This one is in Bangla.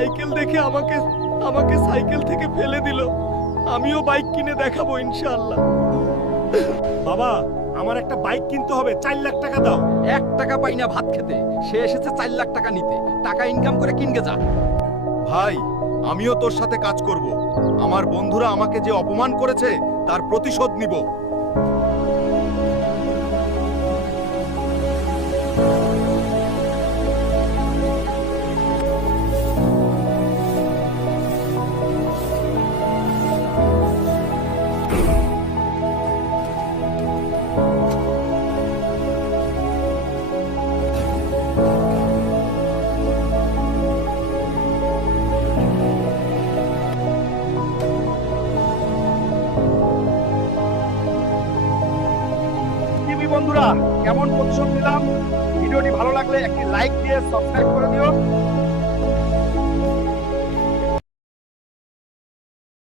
সাইকেল দেখে আমাকে আমাকে সাইকেল থেকে ফেলে দিল। আমিও বাইক কিনে দেখাবো ইনশাআল্লাহ। বাবা, আমার একটা বাইক কিনতে হবে, 4 লাখ টাকা দাও। 1 টাকা পাই না ভাত খেতে, সে এসেছে 4 লাখ টাকা নিতে। টাকা ইনকাম করে কিনকে যা। ভাই, আমিও তোর সাথে কাজ করব। আমার বন্ধুরা আমাকে যে অপমান করেছে তার প্রতিশোধ নিব। টিভি বন্ধুরা, কেমন প্রতিশোধ নিলাম? ভিডিওটি ভালো লাগলে একটি লাইক দিয়ে সাবস্ক্রাইব করে দিও।